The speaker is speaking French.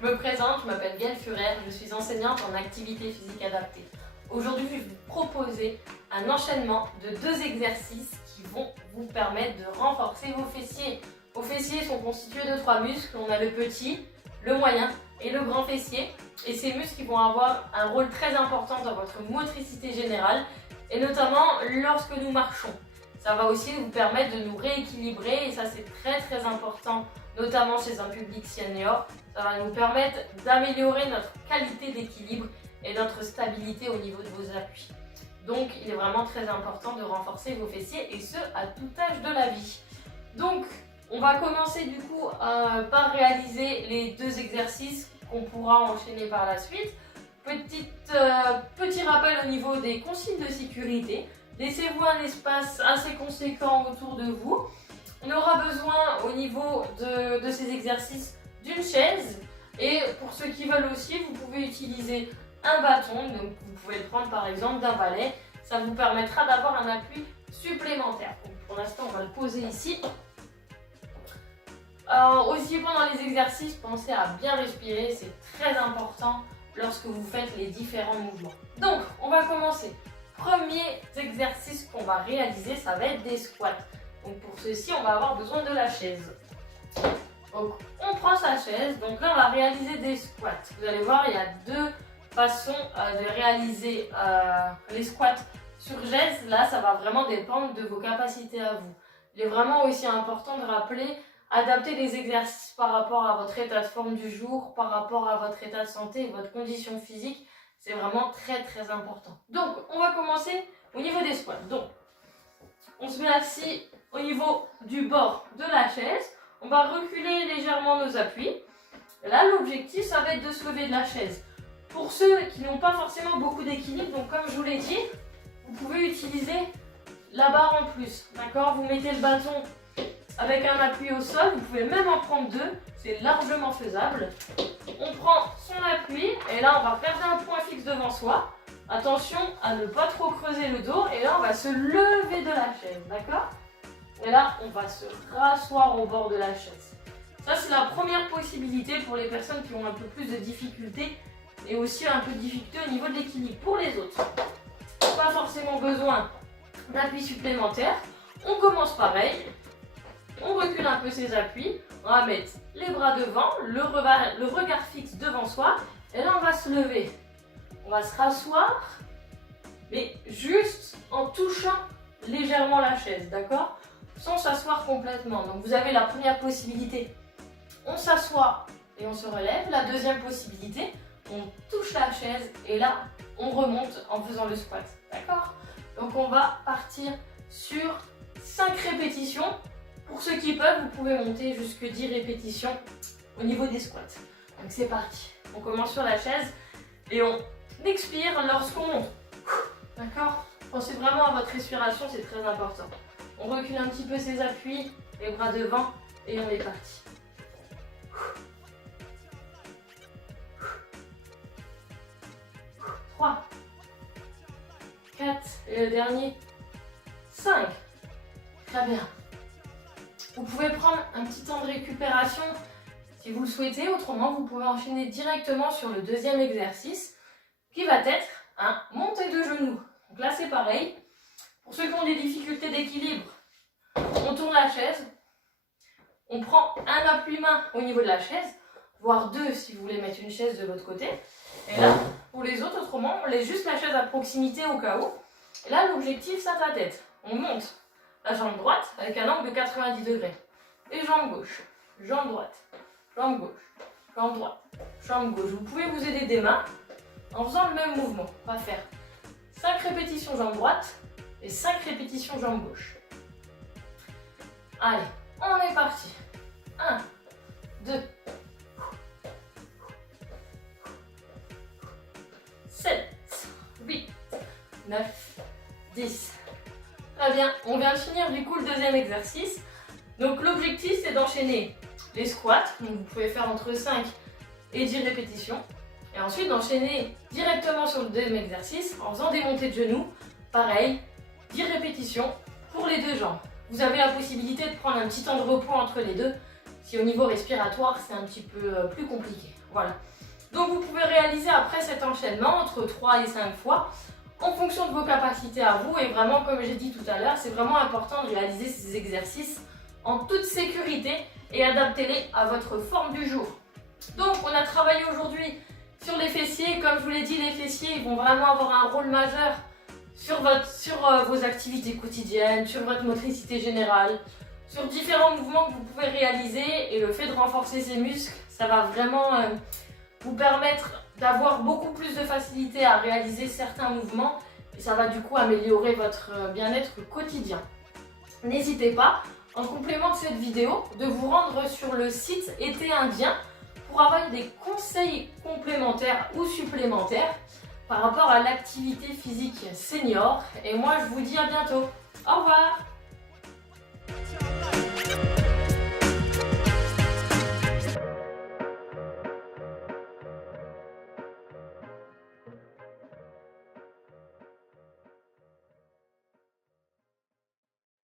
Je me présente, je m'appelle Gaëlle Furer, je suis enseignante en activité physique adaptée. Aujourd'hui, je vais vous proposer un enchaînement de 2 exercices qui vont vous permettre de renforcer vos fessiers. Vos fessiers sont constitués de 3 muscles. On a le petit, le moyen et le grand fessier. Et ces muscles vont avoir un rôle très important dans votre motricité générale et notamment lorsque nous marchons. Ça va aussi vous permettre de nous rééquilibrer et ça c'est très important, notamment chez un public senior. Ça va nous permettre d'améliorer notre qualité d'équilibre et notre stabilité au niveau de vos appuis. Donc il est vraiment très important de renforcer vos fessiers et ce à tout âge de la vie. Donc on va commencer du coup par réaliser les 2 exercices qu'on pourra enchaîner par la suite. Petit rappel au niveau des consignes de sécurité. Laissez-vous un espace assez conséquent autour de vous. On aura besoin au niveau de ces exercices d'une chaise. Et pour ceux qui veulent aussi, vous pouvez utiliser un bâton. Donc vous pouvez le prendre par exemple d'un balai. Ça vous permettra d'avoir un appui supplémentaire. Donc pour l'instant, on va le poser ici. Alors aussi pendant les exercices, pensez à bien respirer. C'est très important lorsque vous faites les différents mouvements. Donc on va commencer. Premier exercice qu'on va réaliser, ça va être des squats. Donc pour ceci, on va avoir besoin de la chaise. Donc on prend sa chaise, donc là on va réaliser des squats. Vous allez voir, il y a 2 façons de réaliser les squats sur chaise. Là, ça va vraiment dépendre de vos capacités à vous. Il est vraiment aussi important de rappeler, adapter les exercices par rapport à votre état de forme du jour, par rapport à votre état de santé et votre condition physique. C'est vraiment très important. Donc, on va commencer au niveau des squats. Donc, on se met assis au niveau du bord de la chaise. On va reculer légèrement nos appuis. Et là, l'objectif, ça va être de se lever de la chaise. Pour ceux qui n'ont pas forcément beaucoup d'équilibre, donc comme je vous l'ai dit, vous pouvez utiliser la barre en plus. D'accord? Vous mettez le bâton avec un appui au sol. Vous pouvez même en prendre 2. C'est largement faisable. On prend son appui et là on va garder un point fixe devant soi. Attention à ne pas trop creuser le dos et là on va se lever de la chaise, d'accord? Et là on va se rasseoir au bord de la chaise. Ça c'est la première possibilité pour les personnes qui ont un peu plus de difficultés et aussi un peu de difficulté au niveau de l'équilibre. Pour les autres, pas forcément besoin d'appui supplémentaire. On commence pareil. On recule un peu ses appuis, on va mettre les bras devant, le regard fixe devant soi, et là on va se lever. On va se rasseoir, mais juste en touchant légèrement la chaise, d'accord? Sans s'asseoir complètement. Donc vous avez la première possibilité, on s'assoit et on se relève. La deuxième possibilité, on touche la chaise et là on remonte en faisant le squat, d'accord? Donc on va partir sur 5 répétitions. Pour ceux qui peuvent, vous pouvez monter jusque 10 répétitions au niveau des squats. Donc c'est parti. On commence sur la chaise et on expire lorsqu'on monte. D'accord? Pensez vraiment à votre respiration, c'est très important. On recule un petit peu ses appuis, les bras devant et on est parti. 3, 4 et le dernier, 5. Très bien. Vous pouvez prendre un petit temps de récupération si vous le souhaitez, autrement vous pouvez enchaîner directement sur le 2e exercice qui va être un montée de genoux. Donc là c'est pareil, pour ceux qui ont des difficultés d'équilibre, on tourne la chaise, on prend un appui main au niveau de la chaise, voire 2 si vous voulez mettre une chaise de l'autre côté. Et là, pour les autres, autrement, on laisse juste la chaise à proximité au cas où. Et là l'objectif c'est ta tête, on monte la jambe droite avec un angle de 90 degrés. Et jambe gauche, jambe droite, jambe gauche, jambe droite, jambe gauche. Vous pouvez vous aider des mains en faisant le même mouvement. On va faire 5 répétitions jambe droite et 5 répétitions jambe gauche. Allez, on est parti. 1, 2, 7, 8, 9, 10. Très bien, on vient de finir du coup le 2e exercice. Donc l'objectif c'est d'enchaîner les squats, donc vous pouvez faire entre 5 et 10 répétitions. Et ensuite d'enchaîner directement sur le 2e exercice en faisant des montées de genoux. Pareil, 10 répétitions pour les 2 jambes. Vous avez la possibilité de prendre un petit temps de repos entre les deux, si au niveau respiratoire c'est un petit peu plus compliqué. Voilà. Donc vous pouvez réaliser après cet enchaînement entre 3 et 5 fois en fonction de vos capacités à vous. Et vraiment, comme j'ai dit tout à l'heure, c'est vraiment important de réaliser ces exercices en toute sécurité et adaptez-les à votre forme du jour. Donc on a travaillé aujourd'hui sur les fessiers. Comme je vous l'ai dit, les fessiers ils vont vraiment avoir un rôle majeur sur vos activités quotidiennes, sur votre motricité générale, sur différents mouvements que vous pouvez réaliser. Et le fait de renforcer ces muscles, ça va vraiment vous permettre d'avoir beaucoup plus de facilité à réaliser certains mouvements et ça va du coup améliorer votre bien-être quotidien. N'hésitez pas, en complément de cette vidéo, de vous rendre sur le site Été Indien pour avoir des conseils complémentaires ou supplémentaires par rapport à l'activité physique senior. Et moi, je vous dis à bientôt. Au revoir!